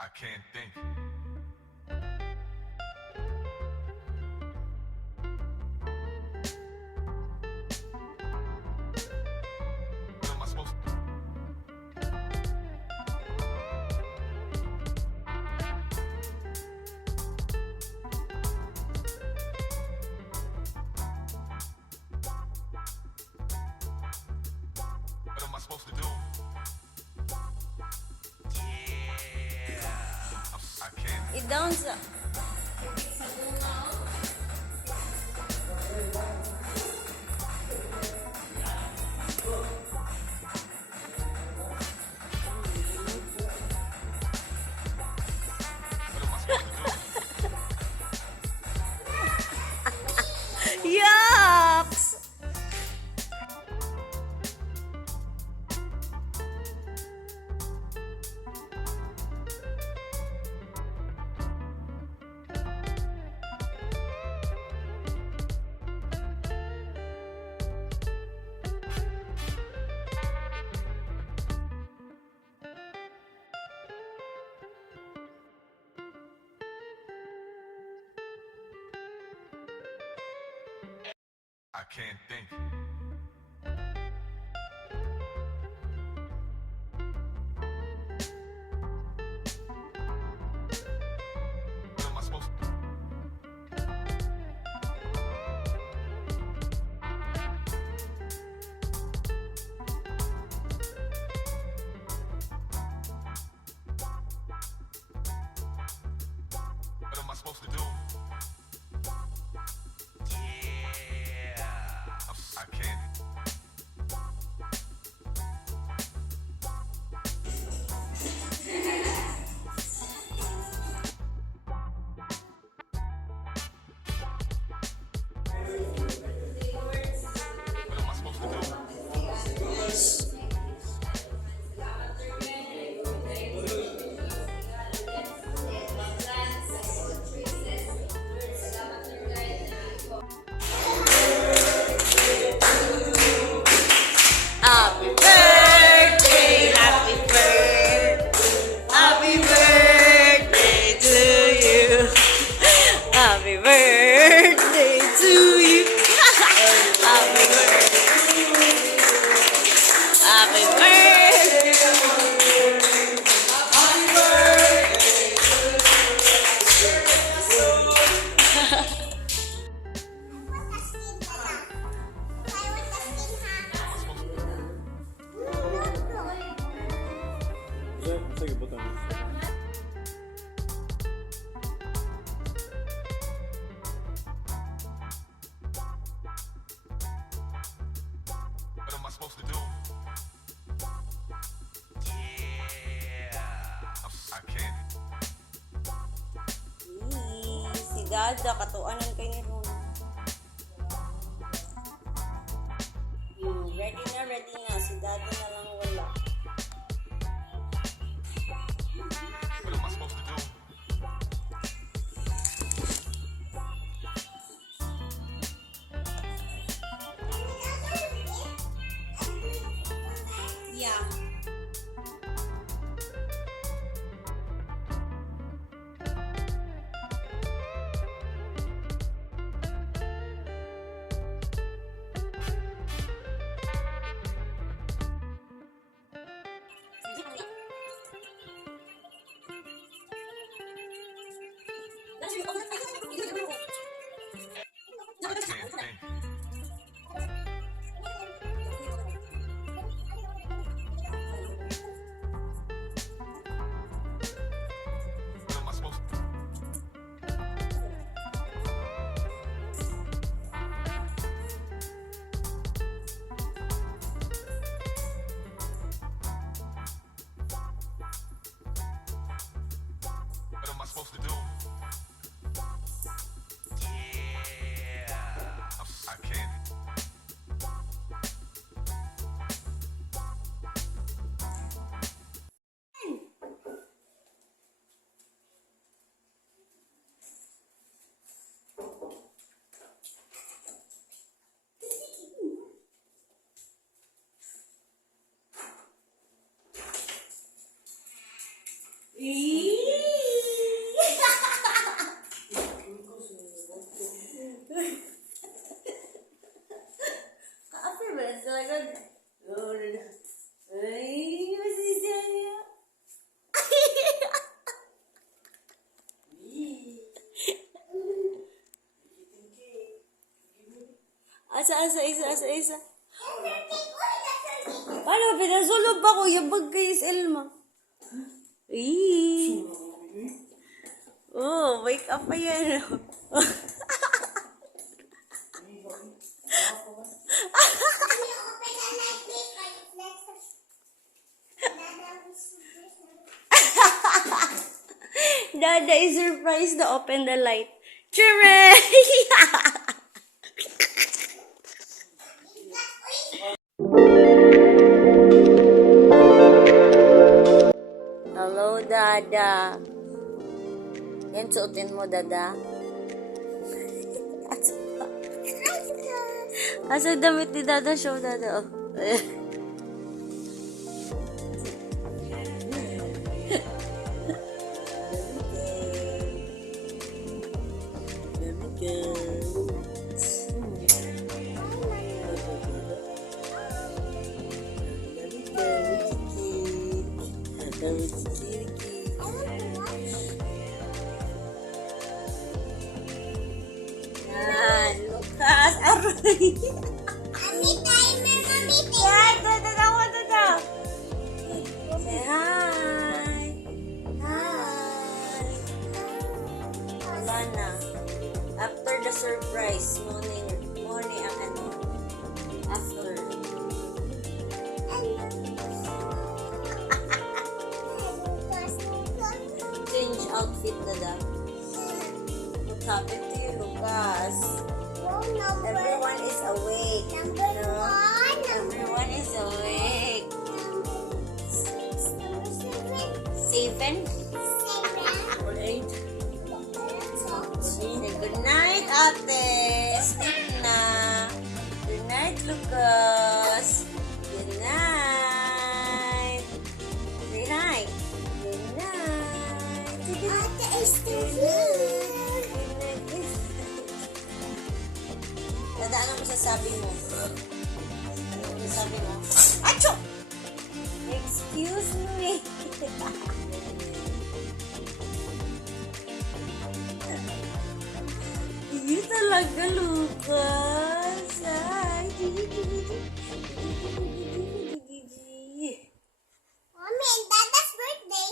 I can't think. What am I supposed to do? What am I supposed to do? I can't. I-down sa... What am I supposed to do? Yucks! I can't think. What am I supposed to do? What am I supposed to do? I can't. What am I supposed to do? Happy birthday, happy birthday, happy birthday to you. Happy birthday to you. Happy birthday. Happy birthday. Sige, butang. What am I supposed to do? I can't. Si Dada, katuanan kay ni Ron. Ready na. Si Dada na lang wala. What am I supposed to do? Yeah. I can't think. What am I supposed to do? What am I supposed to do? I can't. Eee! Asa. Paano, pinasulog pa ko, yabag kayo sa Elma. Eee. Oh, wake up pa yan. Dada is surprised to open the light. Chire! Hello, Dada. Yan, suotin mo, Dada. Asa damit ni Dada? Show, Dada. Oh. Yan, Lucas. Aray. Yan, Dada. Say hi. Hi. Wala na. After the surprise, morning ang ano. After. Change outfit, Dada. What happened to you, Lucas? Everyone is awake. Everyone is awake. 7 or 8. Say good night, ate. Sleep na. Good night, Lucas. Good night. Say hi. Good night. Say good night. Ate is still here. Dada, ano masasabi mo? Ano masasabi mo? Achoo! Excuse me. Hindi talaga, Lucas. Ay. Mommy, Dada's birthday.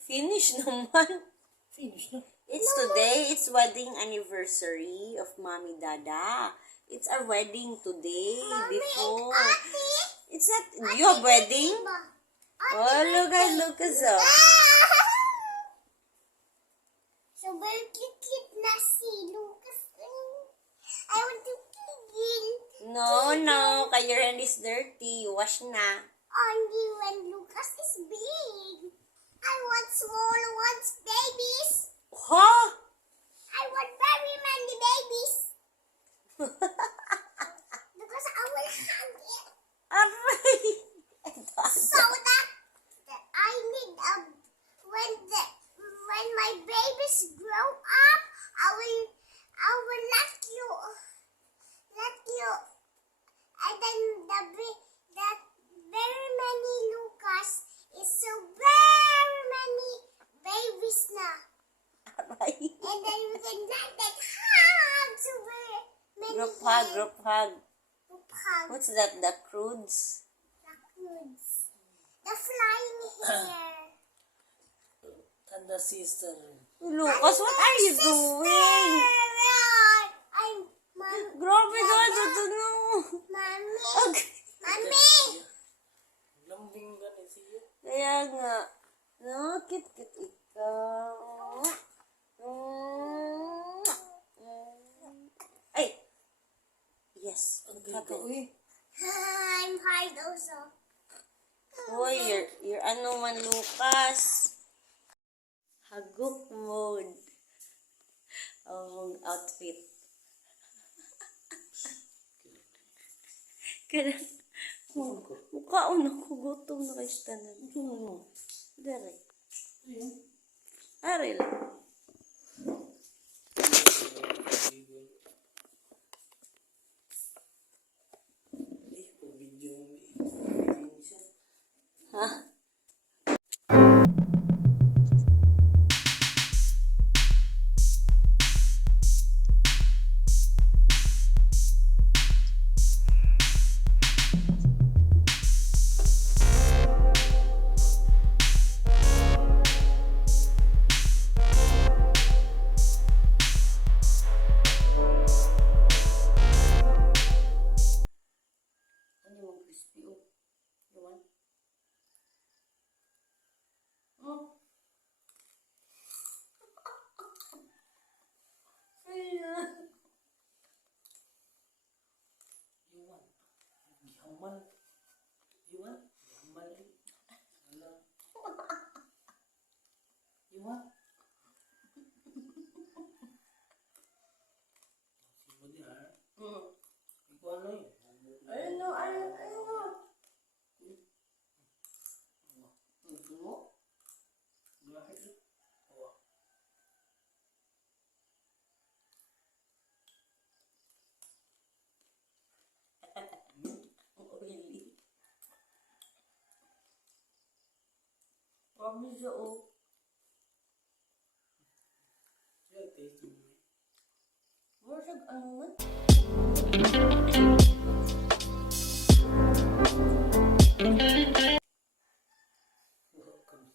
Finish naman. Finish na. It's today. It's wedding anniversary of Mommy Dada. It's our wedding today. Before. Ate. It's not. You have wedding? Oh, look at Lucas. Oh. So, very cute na si Lucas. I want to kigil. No. Your hand is dirty. Wash na. Only when Lucas is big. I want small ones, babies. Huh? I want very many babies. Because I will hug it. Aray. So that I need when my babies grow up, I will let you and then that very many Lucas is so very many babies na. Aray. And then we can let that hug so very many Group hug. Group hug. What's that? The crudes? Raccoons. The flying hair. Tanda sister. Lucas, what are you doing? I'm Grabe ka, ito na. Mommy. Okay. Mommy. Lambing ka ni siya. Kaya nga. No, kit-kit ikaw. Ay! Yes. Uy. I'm hard also. Hoy, you're ano man, Lucas. Hagok mode. Ang outfit. Kaya, mukha na ko, gutom na kayo sa tanan. Dari. Ari lang. Ha? Yaman. Iwan? Yaman eh. Alam. Iwan? Sino di ha? Ikaw ano yun? Ayun no, ayun no. Ito mo? Bakit yun? Oo. Oily. Promise siya, oh. Siya, taste mo. Mura siya, ano man? Welcome.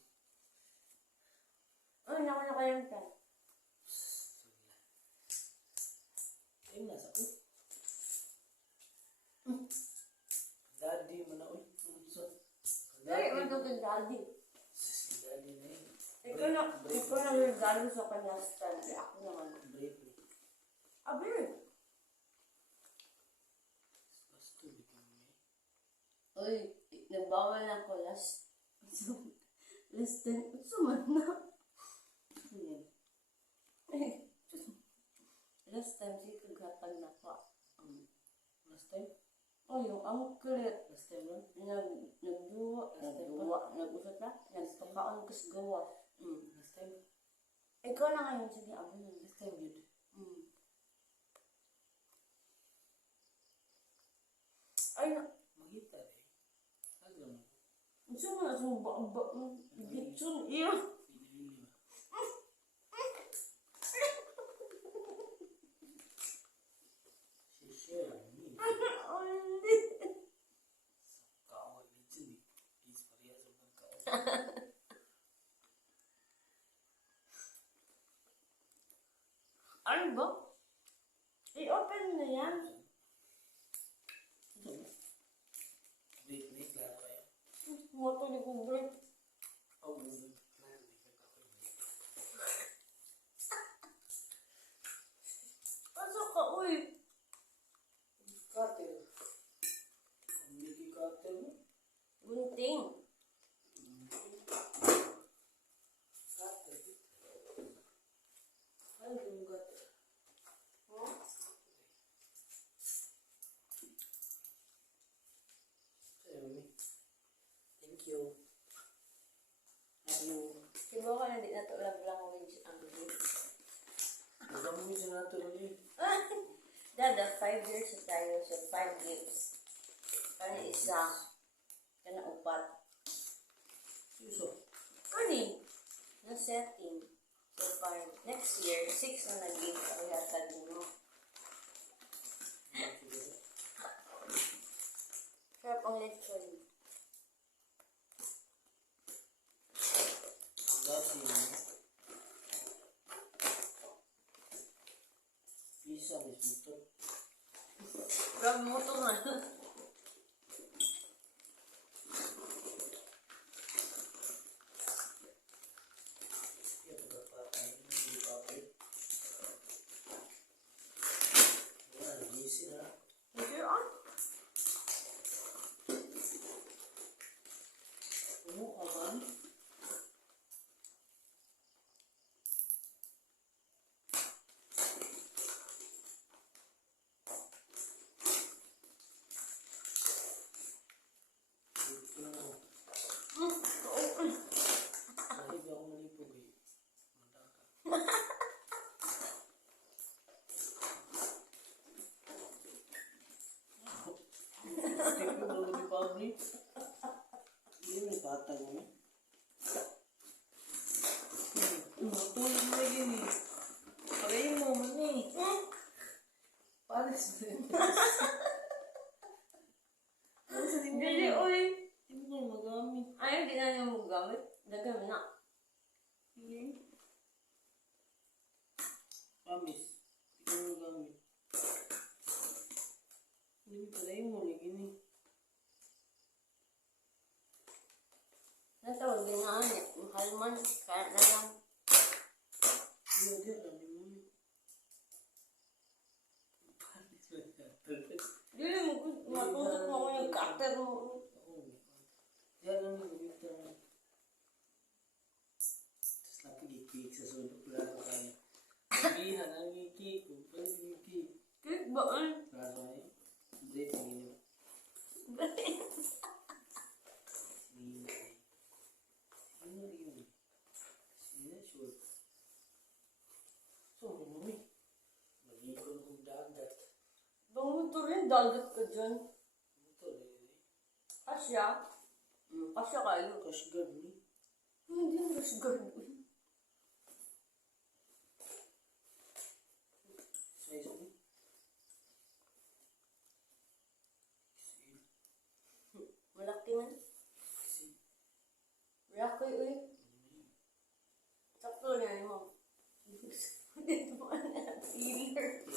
Ay, naku na kayo ito. Ayun, nasa ko. Daddy mo na ulit. Ay, ano ka daddy? Si daddy na yun. Ikaw na regalo sa kanya stand. Ako naman. Briefly. Abi! Gusto bitin mo eh. Uy, nagbawal ako last 10. Suman na. Yan. Last time, si kaghatag na pa. Last time? Oh, yung angklet. Last time lang? Nag-usap na? Nagpakaon ka sa gawa. Last time? Ikaw na ngayon, sige, abo na. Last time yun. Ay, na, Magita eh. Agam ako. gusto mo na itong gitsun, iyo. Pinili ba? Si Share me. Hindi. Kaawag dito eh. Please parehas sa pagkaawag. Ano ba? I-open na yan. Wait, wait, klaro kayo. Matuloy ko break. Oh, wait. Klaro, di ka kaawag. Pasok ka, uy. Cutter. Ang lagi cutter mo. Gunting. Cutter. Ano yung cutter? Thank you. Ano? Diba ka na di na ito language ang gift? Alam mo yung natural yun. Dada, 5 years na tayo, so 5 gifts. Kani isa, kana upat. Suso. Kani, na setting. So far, next year, 6 na nag-gift ang yatag mo. Sarap ang lechon. Dati yun. Pisa, bismuto. Grab mo ito nga. Iya, pagkapatay. Hindi pa ako. Wala, busy na. Sige on. Ano ka man? Ito na ako. Dahil ako malipog eh. Madaka. Step yung bago di public. Yun yung tatag mo. Matulog mo yun eh. Paray mo man eh. Pares mo yun. Ano sa din mo? Dili, uy. Hindi mo magamit. Ayaw, di na niya mo gamit. Dagam na. Promise. Hindi mo magamit. Hindi paray mo lagi ni. Natawag din na ano, mahal man, kaya na lang. Hindi mo dami mo. Pares mo yun. Dili mo, matutot mo ako yung kato Cake sa sulok lang kaya. Sabihan ang cake. Kung pwede yung cake. Cake ba? Kaso ay. Bread ang ino. Sino yun? Sino sure? So, mami. Mag-ikon kong dagat. Bangunto rin, dagat ka dyan. Ito rin. Kasya? Kasya kayo. Kashgar ni. Hindi mo siguro. Size ni. Malaki man. Malaki, uy. Sakto na yun mo. Dito mo na. Sealer.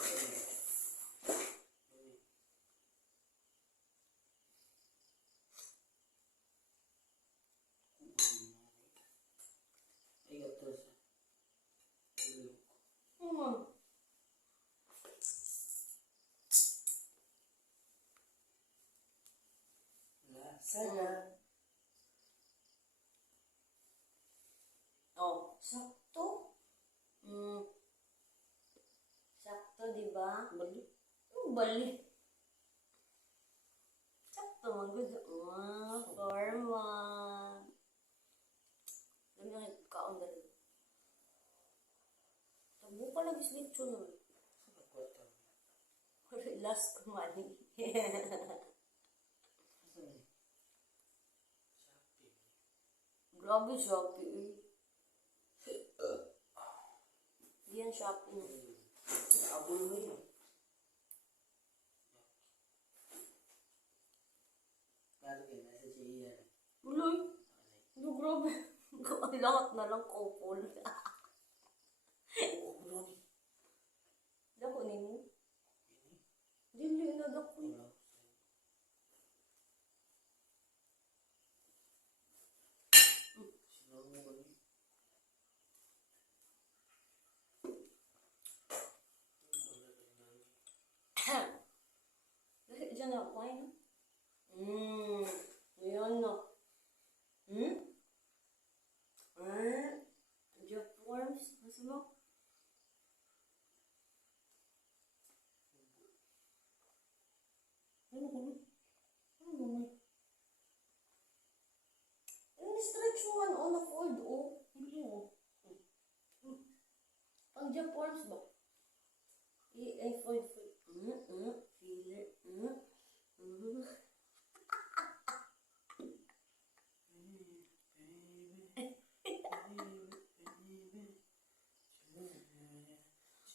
Ay, ito sa. Lasa. Oh, sakto. Sakto, di ba? Bali. Bali. Sakto, magod. Forma. Dami lang kaon dali. Tabo ka lagi sa lechon. Nagkwata. Last kumani. Grabe Shopee. Yan Shopee. Abol mo yun. Kala kayo, nasa siya iyan. Uloy. Ano grabe. Lahat na lang couple. Oo, bro. Dako nini. Dili na dako. Wala. Sino mo ba ni? Dali dyan na ako ay. Ayan na. Jeff Worms. Masa mo? Ano ko? Ano mo? Stretch mo man on the fold, oh. Hindi mo. Ang Jeff Worms ba? Fold. Feeler.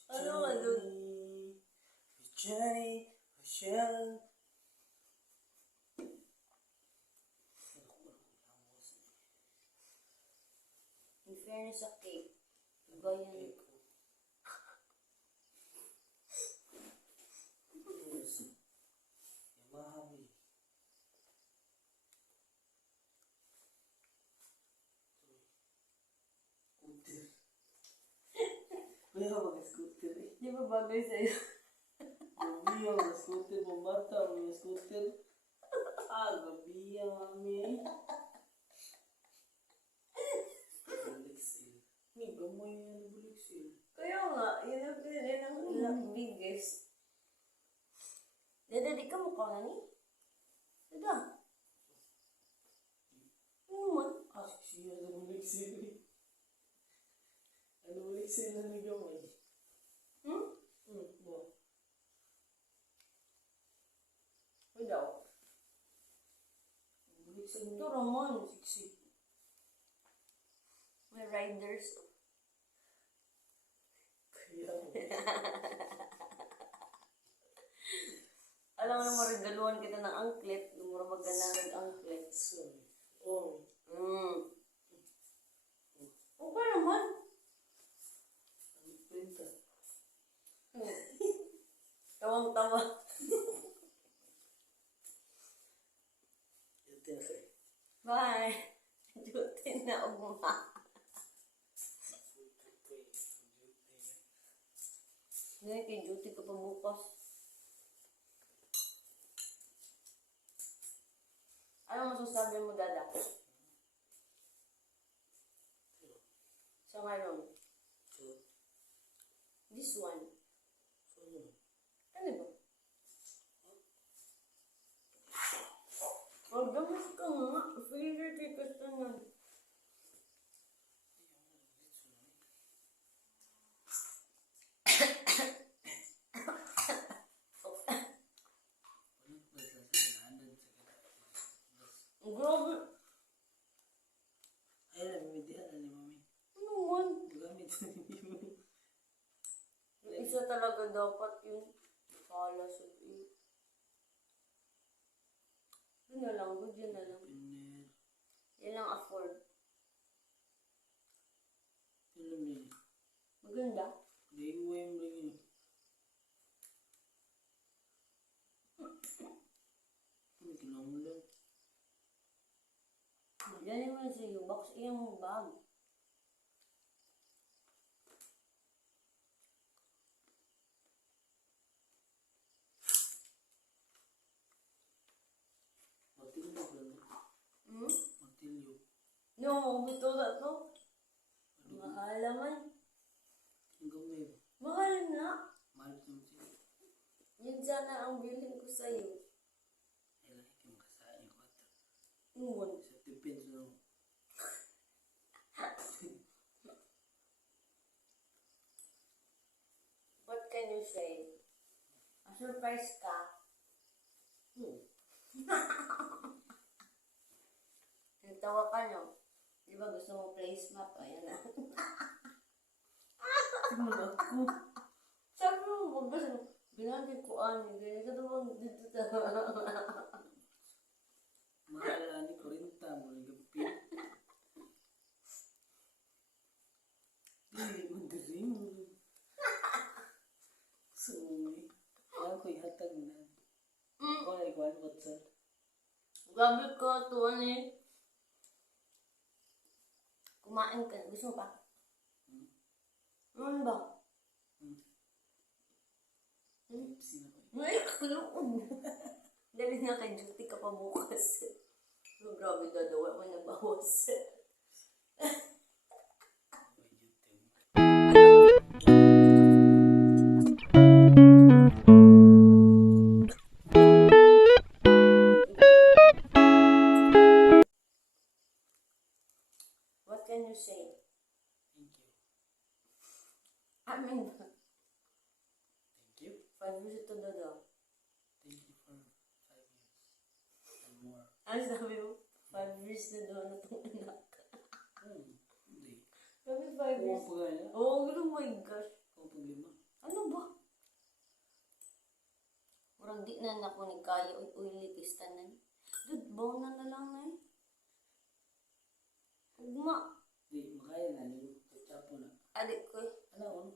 Ano nga dun? Johnny, Michelle. In fairness sa cake, iba yan. Yamaha mo. Scooter. Kaya mag-scooter eh. Di ba bagay sa'yo? Gabi ang scooter mo bata, may scooter. Gabi ang mami. Buliksil. May gamay yan buliksil. Kaya nga, yun ang ilang biggest. Dada, di ka mukha na ni? Dada. Ano man? Siya sa buliksil eh. Ano buliksil na may gamay? Bo. Ay daw. Buliksil Ito mo. naman. Siksik. May riders. Kaya mo. Alam mo na marigaluhan kita ng angklet. Lumura maganda ng angklet. Sorry. Oh. Okay naman. Ang printa. Tawang-tawa. Ito na kayo. Bye. Duty na ugma. Ngayon kay duty ka pa bukas. Ano masasabi mo, Dada? Sa ngayon? This one. Saan? Ano ba? Magdamas ka nga. Favorite request naman. Walang basa sa inanan sa Ang grabe. ay, namimidihan na ni mami. Ano man? Gamit sa niyo. Yung isa talaga dapat yun. Kala sa iyo. Yun na lang. Good yun na lang. Piner. Yan lang afford. Alam niya. Maganda. Gayuwem lagi. Ano kinamulan? Dali mo sa iyo. Box iyang bag. Matilyo ba na? Hmm? Matilyo. No, bito na to. Mahal naman. Ang gamay ba? Mahal na. Mahal sa mga. Yun sana ang bilhin ko sa iyo. Ay, laki ka makasain ko ata. Ngon. Sa tipid sa What can you say? A-surprise ka. oh, Nagtawa ka, no? Di ba gusto mo placemat? O, yan na. tingnan ako. Sabi mo, gusto mo, binanggit ko ani. Ganyan ka naman dito sa... Mahal ni 40 mo ng gabi. Dili mo diri mo. Sumi. Ako ihatag na. Wala ikaw ang WhatsApp. Gabi ko, tuwan eh. Kumain ka. Gusto mo pa? Ano ba? Pepsi na ko. Ay, kaluog. Dali na kay duty ka pa bukas. Oh, grabe dadawa mo na bawas. What can you say? Thank you. I mean, Thank you. 5 years ito dada. Thank you for 5 years. And more. Ano sabi mo? 5 years na doon na itong anak. Hindi. Sabi 5 Kung years. ang pagaya, Oh, my gosh. kung problema. Ano ba? Murag di na nako ni kaya uy likistanan. Dude, baw na lang na eh. Ugma. Di, makaya na niyo. Chapo na. Adik ko eh. Ano, may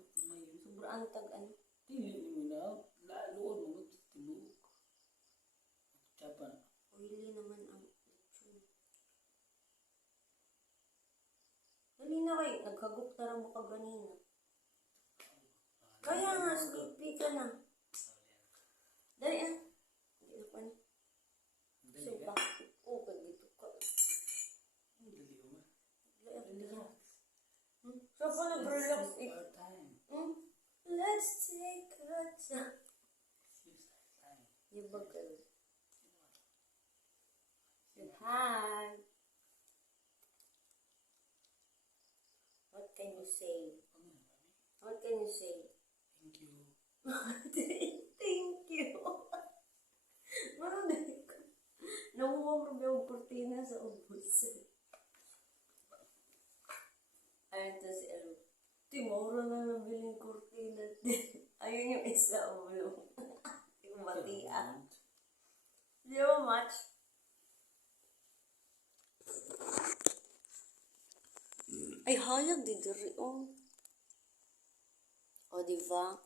Sobrang tag ano. dili mo na. Laluon mo. Tibuok. Chapa na. Oily naman ang lechon. Dali na kayo. Nagkagok na rin mo ka ganina. Kaya nga, sleepy ka na. Dali ah. Hindi na pa na. Dali So, ka. ba? Oo, pag dito ka. Dali ka ma. Dali ah. Relax. So, pa nag-relax It's eh. our time. Let's take a time. It's our time. Di ba ka? Hi. What can you say? What can you say? Thank you. Thank you. Marunong ko. Nakuha mo yung kurtina sa ubos. Ayun to si Ero. Timoro na nabiling kurtina. Ayun yung isa ulo. Yung matian. Di ba much? Ay, hayag di diri oh. O, diba?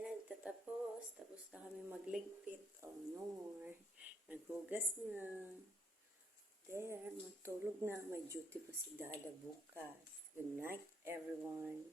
Ayan, nagtatapos. Tapos na kami magligpit. Oh, no more. Naghugas na. Then, magtulog na. May duty pa si Dada bukas. Good night, everyone.